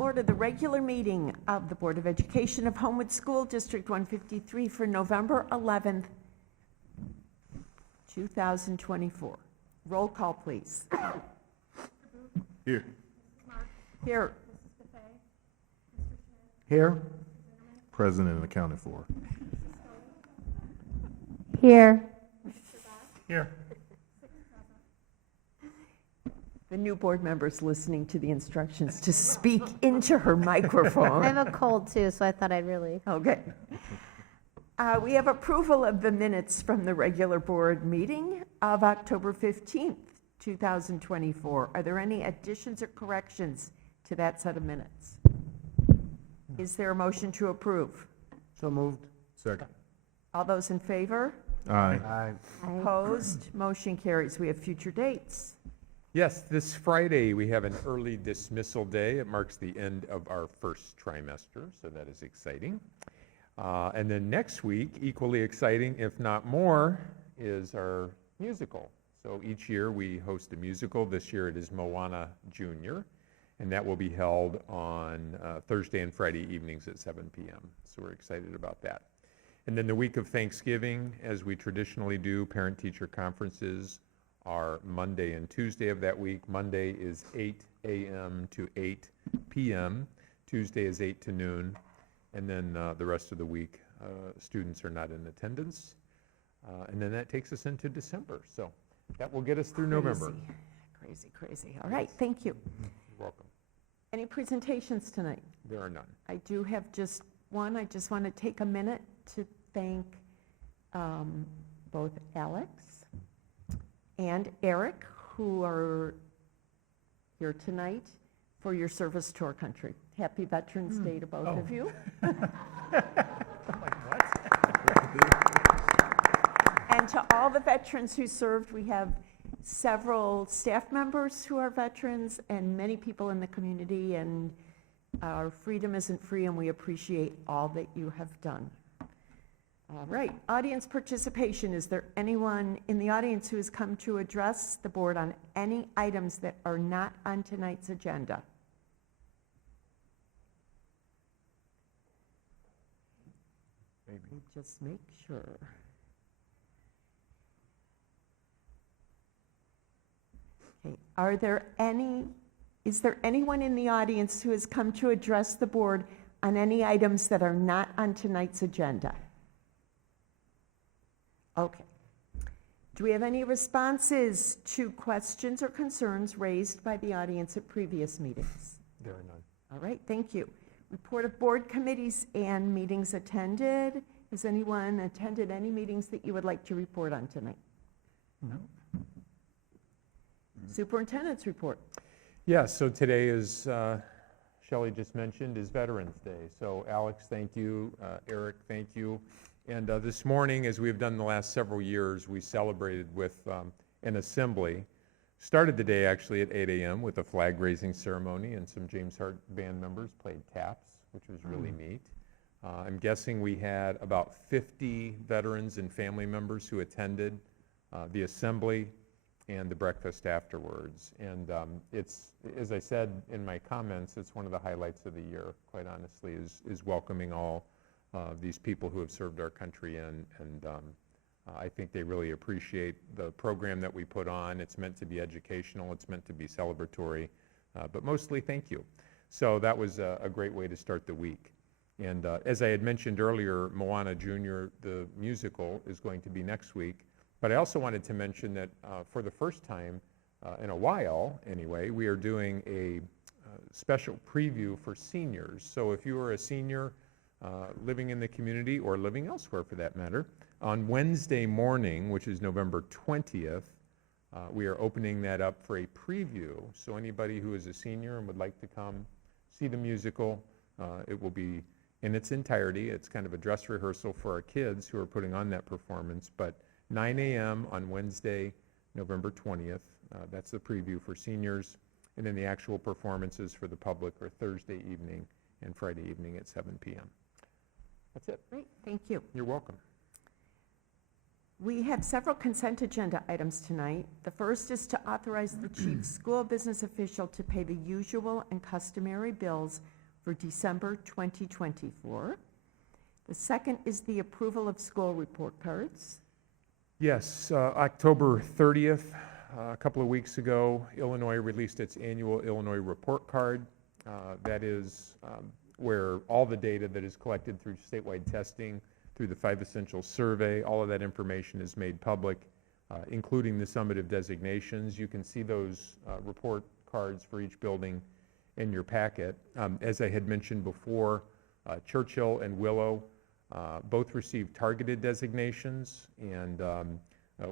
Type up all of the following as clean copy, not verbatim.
order the regular meeting of the Board of Education of Homewood School District 153 for November 11th, 2024. Roll call, please. Here. Here. Here. Present and accounted for. Here. Here. The new board member's listening to the instructions to speak into her microphone. I have a cold too, so I thought I'd really. Okay. We have approval of the minutes from the regular board meeting of October 15th, 2024. Are there any additions or corrections to that set of minutes? Is there a motion to approve? So moved. Second. All those in favor? Aye. Opposed? Motion carries. We have future dates. Yes, this Friday we have an early dismissal day. It marks the end of our first trimester, so that is exciting. And then next week, equally exciting, if not more, is our musical. So each year we host a musical. This year it is Moana Junior, and that will be held on Thursday and Friday evenings at 7 p.m. So we're excited about that. And then the week of Thanksgiving, as we traditionally do, parent-teacher conferences are Monday and Tuesday of that week. Monday is 8 a.m. to 8 p.m. Tuesday is 8 to noon. And then the rest of the week, students are not in attendance. And then that takes us into December. So that will get us through November. Crazy. All right, thank you. You're welcome. Any presentations tonight? There are none. I do have just one. I just want to take a minute to thank both Alex and Eric, who are here tonight, for your service to our country. Happy Veterans Day to both of you. And to all the veterans who served, we have several staff members who are veterans and many people in the community, and our freedom isn't free, and we appreciate all that you have done. All right, audience participation. Is there anyone in the audience who has come to address the board on any items that are not on tonight's agenda? Maybe. Just make sure. Okay, is there anyone in the audience who has come to address the board on any items that are not on tonight's agenda? Okay. Do we have any responses to questions or concerns raised by the audience at previous meetings? There are none. All right, thank you. Report of board committees and meetings attended. Has anyone attended any meetings that you would like to report on tonight? No. Superintendent's report. Yeah, so today is, Shelley just mentioned, is Veterans Day. So Alex, thank you. Eric, thank you. And this morning, as we've done the last several years, we celebrated with an assembly. Started the day actually at 8 a.m. with a flag-raising ceremony, and some James Hart band members played taps, which was really neat. I'm guessing we had about 50 veterans and family members who attended the assembly and the breakfast afterwards. And it's, as I said in my comments, it's one of the highlights of the year, quite honestly, is welcoming all these people who have served our country, and I think they really appreciate the program that we put on. It's meant to be educational, it's meant to be celebratory, but mostly thank you. So that was a great way to start the week. And as I had mentioned earlier, Moana Junior, the musical, is going to be next week. But I also wanted to mention that for the first time in a while, anyway, we are doing a special preview for seniors. So if you are a senior living in the community or living elsewhere for that matter, on Wednesday morning, which is November 20th, we are opening that up for a preview. So anybody who is a senior and would like to come see the musical, it will be in its entirety. It's kind of a dress rehearsal for our kids who are putting on that performance, but 9 a.m. on Wednesday, November 20th. That's the preview for seniors. And then the actual performances for the public are Thursday evening and Friday evening at 7 p.m. That's it. Great, thank you. You're welcome. We have several consent agenda items tonight. The first is to authorize the chief school business official to pay the usual and customary bills for December 2024. The second is the approval of school report cards. Yes, October 30th, a couple of weeks ago, Illinois released its annual Illinois report card. That is where all the data that is collected through statewide testing, through the 5 Essentials survey, all of that information is made public, including the summative designations. You can see those report cards for each building in your packet. As I had mentioned before, Churchill and Willow both received targeted designations, and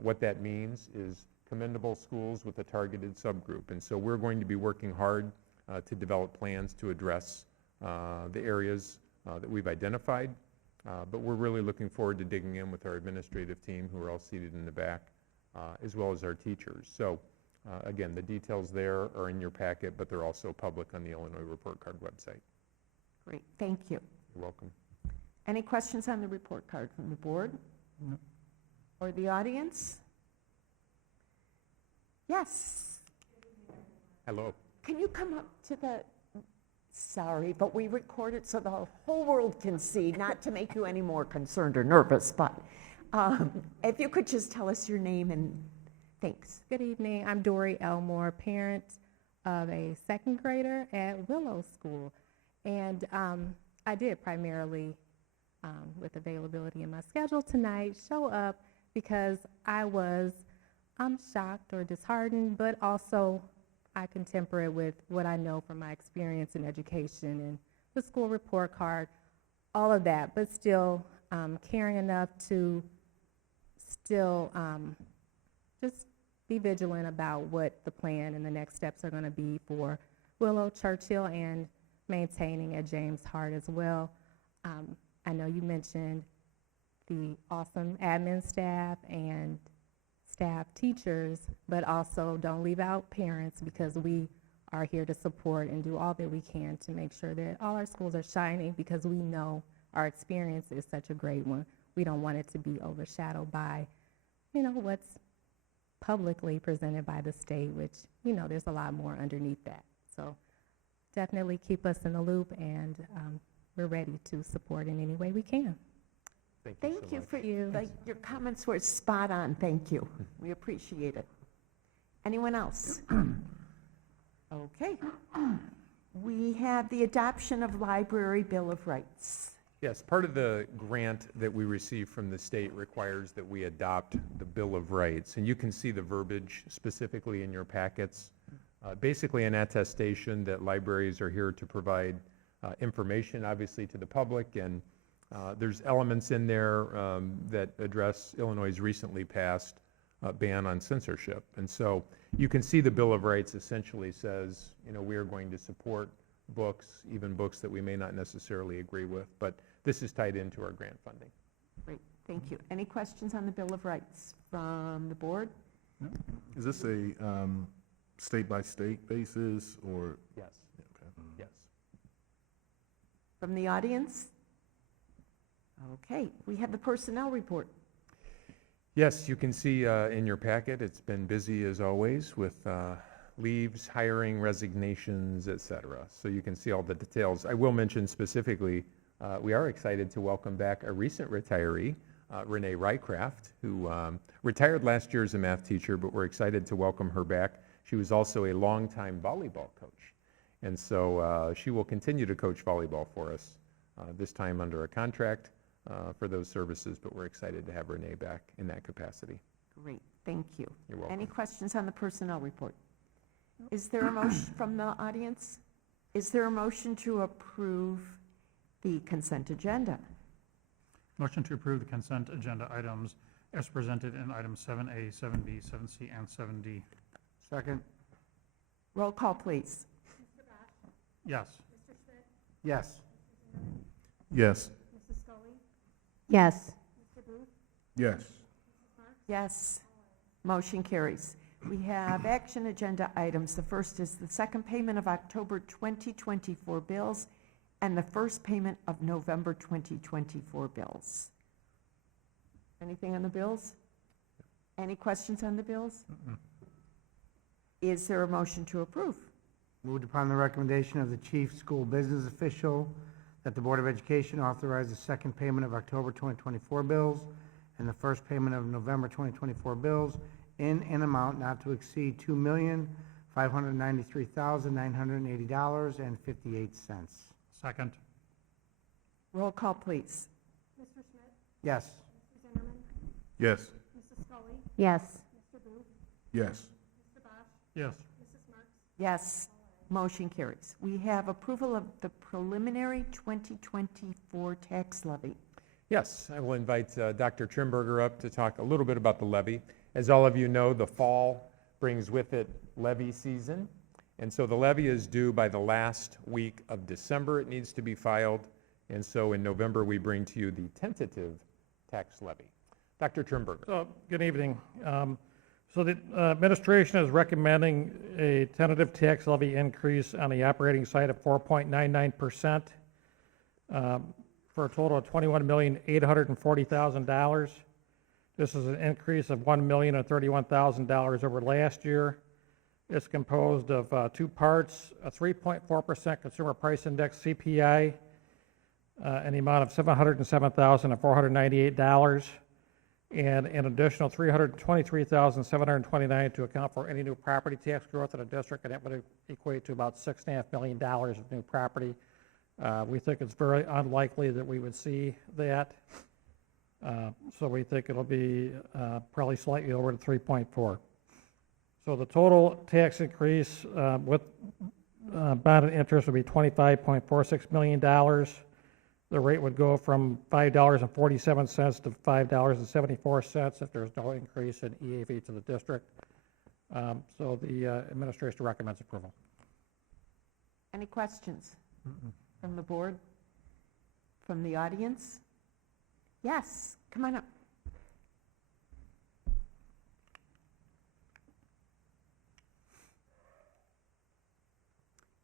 what that means is commendable schools with a targeted subgroup. And so we're going to be working hard to develop plans to address the areas that we've identified, but we're really looking forward to digging in with our administrative team, who are all seated in the back, as well as our teachers. So again, the details there are in your packet, but they're also public on the Illinois Report Card website. Great, thank you. You're welcome. Any questions on the report card from the board? No. Or the audience? Yes. Hello. Can you come up to the, sorry, but we record it so the whole world can see, not to make you any more concerned or nervous, but if you could just tell us your name and thanks. Good evening. I'm Dory Elmore, parent of a second grader at Willow School. And I did primarily, with availability in my schedule tonight, show up because I'm shocked or disheartened, but also I can temper it with what I know from my experience in education and the school report card, all of that, but still caring enough to still just be vigilant about what the plan and the next steps are going to be for Willow, Churchill, and maintaining at James Hart as well. I know you mentioned the awesome admin staff and staff teachers, but also don't leave out parents, because we are here to support and do all that we can to make sure that all our schools are shining, because we know our experience is such a great one. We don't want it to be overshadowed by, what's publicly presented by the state, which, there's a lot more underneath that. So definitely keep us in the loop, and we're ready to support in any way we can. Thank so you much. for your comments were spot on. Thank you. We appreciate it. Anyone else? Okay. We have the adoption of Library Bill of Rights. Yes, part of the grant that we receive from the state requires that we adopt the Bill of Rights, and you can see the verbiage specifically in your packets. Basically an attestation that libraries are here to provide information, obviously, to the public, and there's elements in there that address Illinois' recently passed ban on censorship. And so you can see the Bill of Rights essentially says, we are going to support books, even books that we may not necessarily agree with, but this is tied into our grant funding. Great, thank you. Any questions on the Bill of Rights from the board? Is this a state-by-state basis, or? Yes. Okay. Yes. From the audience? Okay, we have the personnel report. Yes, you can see in your packet, it's been busy as always with leaves, hiring, resignations, et cetera. So you can see all the details. I will mention specifically, we are excited to welcome back a recent retiree, Renee Rycraft, who retired last year as a math teacher, but we're excited to welcome her back. She was also a longtime volleyball coach, and so she will continue to coach volleyball for us, this time under a contract for those services, but we're excited to have Renee back in that capacity. Great, thank you. You're welcome. Any questions on the personnel report? Is there a motion from the audience? Is there a motion to approve the consent agenda? Motion to approve the consent agenda items as presented in items 7A, 7B, 7C, and 7D. Second. Roll call, please. Yes. Yes. Yes. Yes. Yes. Yes. Motion carries. We have action agenda items. The first is the second payment of October 2024 bills and the first payment of November 2024 bills. Anything on the bills? Any questions on the bills? Mm-mm. Is there a motion to approve? Moved upon the recommendation of the chief school business official that the Board of Education authorize the second payment of October 2024 bills and the first payment of November 2024 bills in an amount not to exceed $2,593,980.58. Second. Roll call, please. Mr. Schmidt? Yes. Mr. Zimmerman? Yes. Mrs. Scully? Yes. Mr. Booth? Yes. Mr. Bosch? Yes. Mrs. Marks? Yes, motion carries. We have approval of the preliminary 2024 tax levy. Yes, I will invite Dr. Trimberger up to talk a little bit about the levy. As all of you know, the fall brings with it levy season. And so the levy is due by the last week of December. It needs to be filed. And so in November, we bring to you the tentative tax levy. Dr. Trimberger. So, good evening. So the administration is recommending a tentative tax levy increase on the operating side of 4.99%, for a total of $21,840,000. This is an increase of $1,031,000 over last year. It's composed of two parts: a 3.4% consumer price index (CPI) in the amount of $707,498, and an additional $323,729 to account for any new property tax growth in the district, and that would equate to about $6.5 million of new property. We think it's very unlikely that we would see that, so we think it'll be probably slightly over the 3.4. So the total tax increase with bonded interest would be $25.46 million. The rate would go from $5.47 to $5.74 if there's no increase in EAV to the district. So the administration recommends approval. Any questions from the board? From the audience? Yes, come on up.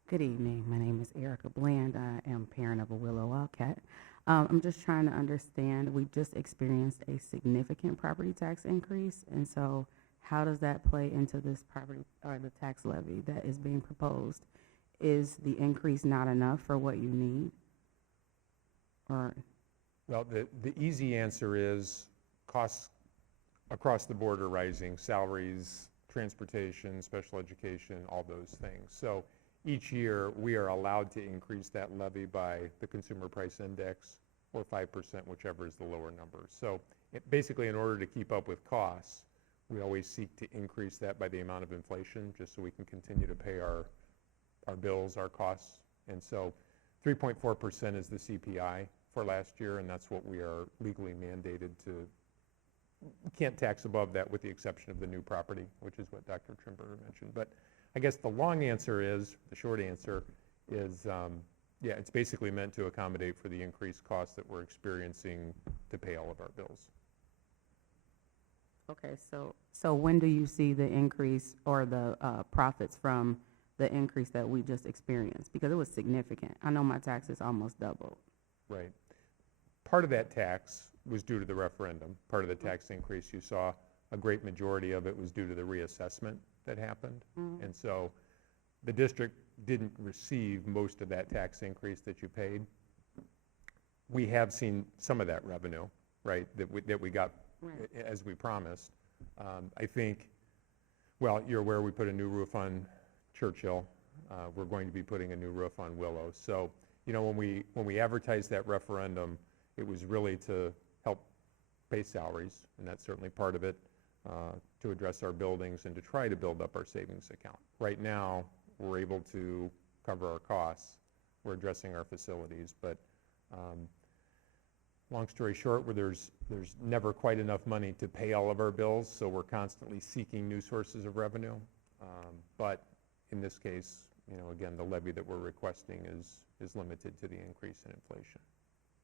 Good evening. My name is Erica Bland. I am parent of a Willow Wildcat. I'm just trying to understand, we just experienced a significant property tax increase, and so how does that play into this property or the tax levy that is being proposed? Is the increase not enough for what you need? Or, Well, the easy answer is costs across the board are rising: salaries, transportation, special education, all those things. So each year, we are allowed to increase that levy by the consumer price index or 5%, whichever is the lower number. So basically, in order to keep up with costs, we always seek to increase that by the amount of inflation, just so we can continue to pay our bills, our costs. And so 3.4% is the CPI for last year, and that's what we are legally mandated to. Can't tax above that with the exception of the new property, which is what Dr. Trimberger mentioned. But I guess the long answer is, the short answer is, yeah, it's basically meant to accommodate for the increased costs that we're experiencing to pay all of our bills. okay, so when do you see the increase or the profits from the increase that we just experienced? Because it was significant. I know my taxes almost doubled. Right. Part of that tax was due to the referendum. Part of the tax increase you saw, a great majority of it was due to the reassessment that happened. And so the district didn't receive most of that tax increase that you paid. We have seen some of that revenue, right, that we got Right. as we promised. I think, well, you're aware we put a new roof on Churchill. We're going to be putting a new roof on Willow. So, you know, when we advertised that referendum, it was really to help pay salaries, and that's certainly part of it, to address our buildings and to try to build up our savings account. Right now, we're able to cover our costs. We're addressing our facilities, but long story short, where there's never quite enough money to pay all of our bills, so we're constantly seeking new sources of revenue. But in this case, you know, again, the levy that we're requesting is limited to the increase in inflation.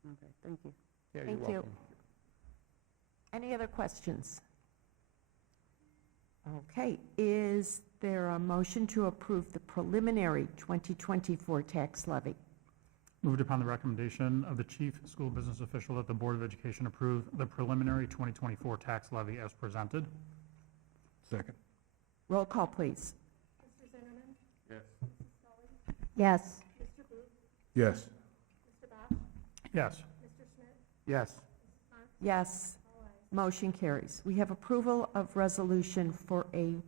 Okay, thank you. Yeah, Thank you're you. welcome. Any other questions? Okay, is there a motion to approve the preliminary 2024 tax levy? Moved upon the recommendation of the chief school business official that the Board of Education approve the preliminary 2024 tax levy as presented. Second. Roll call, please. Mr. Zimmerman? Yes. Mrs. Scully? Yes. Mr. Booth? Yes. Mr. Bosch? Yes. Mr. Schmidt? Yes. Mrs. Marks? Yes, All ayes. motion carries. We have approval of resolution for a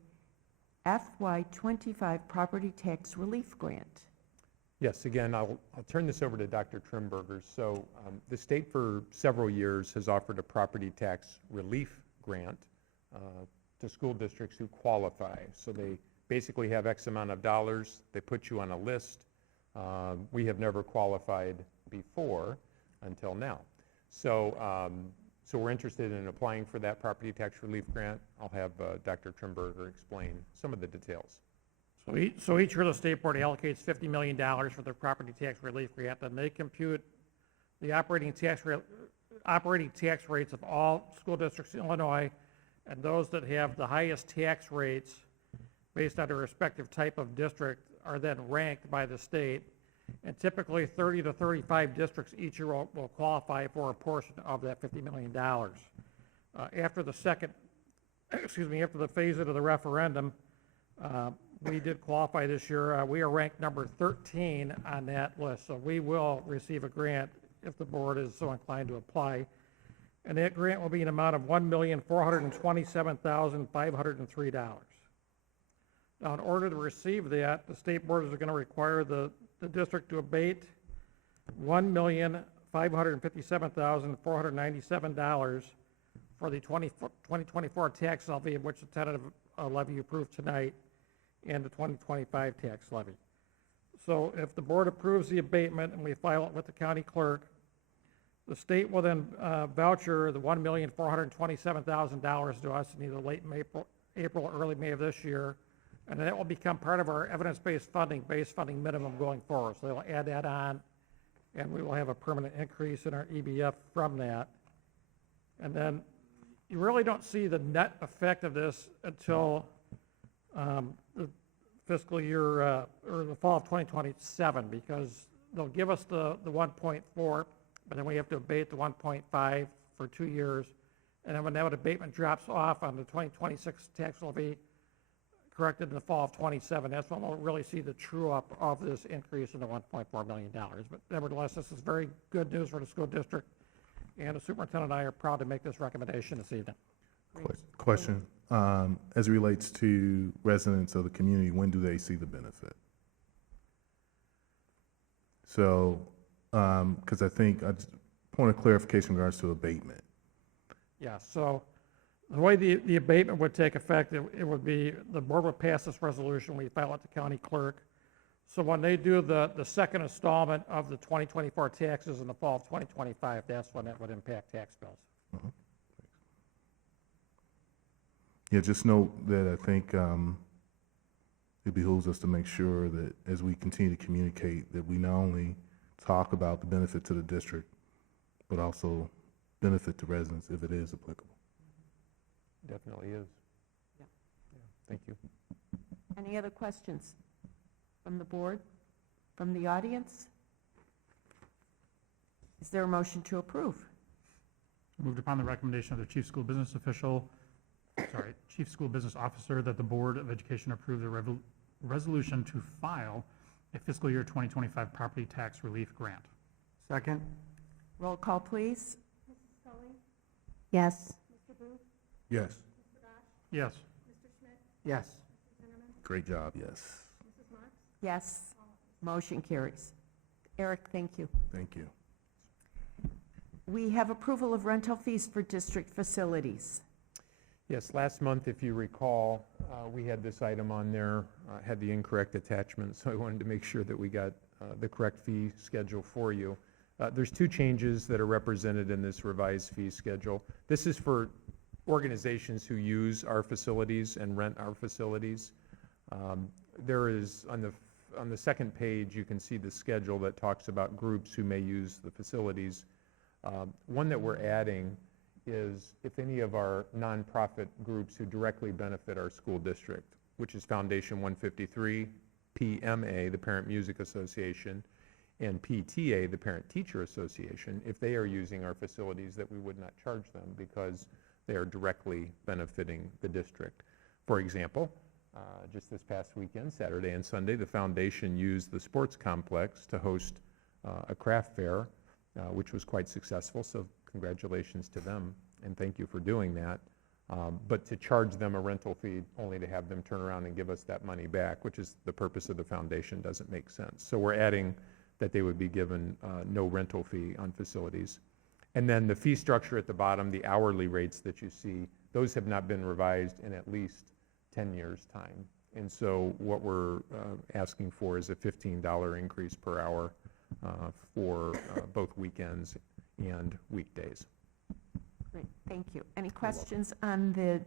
FY25 property tax relief grant. Yes, again, I'll turn this over to Dr. Trimberger. So the state for several years has offered a property tax relief grant to school districts who qualify. So they basically have X amount of dollars, they put you on a list. We have never qualified before until now. So, so we're interested in applying for that property tax relief grant. I'll have Dr. Trimberger explain some of the details. So each year, the state board allocates $50 million for their property tax relief grant, and they compute the operating tax rates of all school districts in Illinois, and those that have the highest tax rates based on their respective type of district are then ranked by the state, and typically 30 to 35 districts each year will qualify for a portion of that $50 million. After the after the phase into the referendum, we did qualify this year. We are ranked number 13 on that list, so we will receive a grant if the board is so inclined to apply. And that grant will be an amount of $1,427,503. Now, in order to receive that, the state board is going to require the district to abate $1,557,497 for the 2024 tax levy, of which the tentative levy approved tonight, and the 2025 tax levy. So if the board approves the abatement and we file it with the county clerk, the state will then voucher the $1,427,000 to us in either late April or early May of this year, and that will become part of our evidence-based funding, base funding minimum going forward. So they'll add that on, and we will have a permanent increase in our EBF from that. And then you really don't see the net effect of this until the fiscal year, or the fall of 2027, because they'll give us the 1.4, but then we have to abate the 1.5 for 2 years. And then when that abatement drops off on the 2026 tax levy, corrected in the fall of 27, that's when we'll really see the true up of this increase in the $1.4 million. But nevertheless, this is very good news for the school district, and the superintendent and I are proud to make this recommendation this evening. Question, as it relates to residents of the community, when do they see the benefit? So, because I think, point of clarification in regards to abatement. Yeah, so the way the abatement would take effect, it would be, the board would pass this resolution, we file it to county clerk. So when they do the second installment of the 2024 taxes in the fall of 2025, that's when that would impact tax bills. Mhm. Yeah, just note that I think it behooves us to make sure that as we continue to communicate, that we not only talk about the benefit to the district, but also benefit to residents if it is applicable. Definitely is. Yeah. Yeah, thank you. Any other questions from the board, from the audience? Is there a motion to approve? Moved upon the recommendation of the chief school business officer, that the Board of Education approve the resolution to file a fiscal year 2025 property tax relief grant. Second? Roll call, please. Mrs. Scully? Yes. Mr. Booth? Yes. Mr. Bosch? Yes. Mr. Schmidt? Yes. Mr. Zimmerman? Great job, yes. Mrs. Marks? Yes, All ayes. motion carries. Eric, thank you. Thank you. We have approval of rental fees for district facilities. Yes, last month, if you recall, we had this item on there, had the incorrect attachment, so I wanted to make sure that we got the correct fee schedule for you. There's two changes that are represented in this revised fee schedule. This is for organizations who use our facilities and rent our facilities. There is, on the second page, you can see the schedule that talks about groups who may use the facilities. One that we're adding is if any of our nonprofit groups who directly benefit our school district, which is Foundation 153, PMA, the Parent Music Association, and PTA, the Parent Teacher Association, if they are using our facilities, that we would not charge them because they are directly benefiting the district. For example, just this past weekend, Saturday and Sunday, the foundation used the sports complex to host a craft fair, which was quite successful, so congratulations to them, and thank you for doing that. But to charge them a rental fee only to have them turn around and give us that money back, which is the purpose of the foundation, doesn't make sense. So we're adding that they would be given no rental fee on facilities. And then the fee structure at the bottom, the hourly rates that you see, those have not been revised in at least 10 years' time. And so what we're asking for is a $15 increase per hour for both weekends and weekdays. Great, thank you. Any questions on the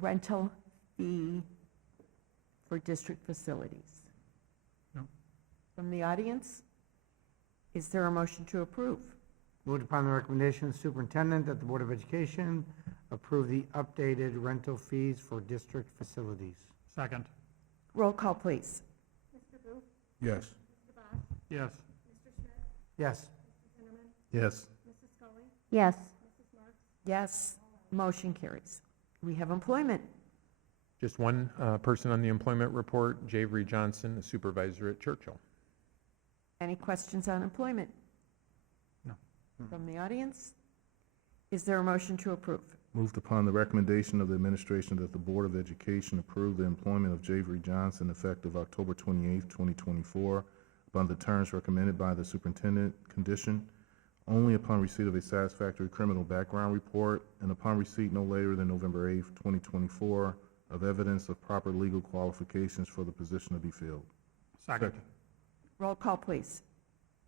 rental fee for district facilities? No. From the audience? Is there a motion to approve? Moved upon the recommendation of the superintendent that the Board of Education approve the updated rental fees for district facilities. Second. Roll call, please. Mr. Booth? Yes. Mr. Bosch? Yes. Mr. Schmidt? Yes. Mr. Zimmerman? Yes. Mrs. Scully? Yes. Mrs. Marks? Yes, motion carries. We have employment. Just one person on the employment report, Javery Johnson, a supervisor at Churchill. Any questions on employment? No. From the audience? Is there a motion to approve? Moved upon the recommendation of the administration that the Board of Education approve the employment of Javery Johnson effective October 28th, 2024, upon the terms recommended by the superintendent, condition only upon receipt of a satisfactory criminal background report and upon receipt no later than November 8th, 2024, of evidence of proper legal qualifications for the position to be filled. Second. Roll call, please.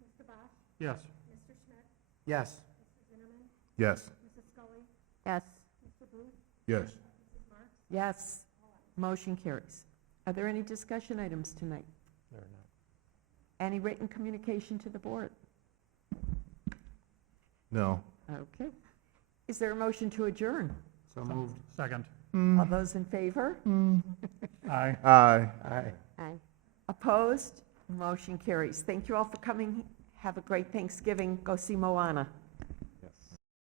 Mr. Bosch? Yes. Mr. Schmidt? Yes. Mr. Zimmerman? Yes. Mrs. Scully? Yes. Mr. Booth? Yes. Mrs. Marks? Yes, motion carries. Are there any discussion items tonight? There are not. Any written communication to the board? No. Okay. Is there a motion to adjourn? So moved. Second. All those in favor? Aye. Aye. Aye. Opposed? Motion carries. Thank you all for coming. Have a great Thanksgiving. Go see Moana.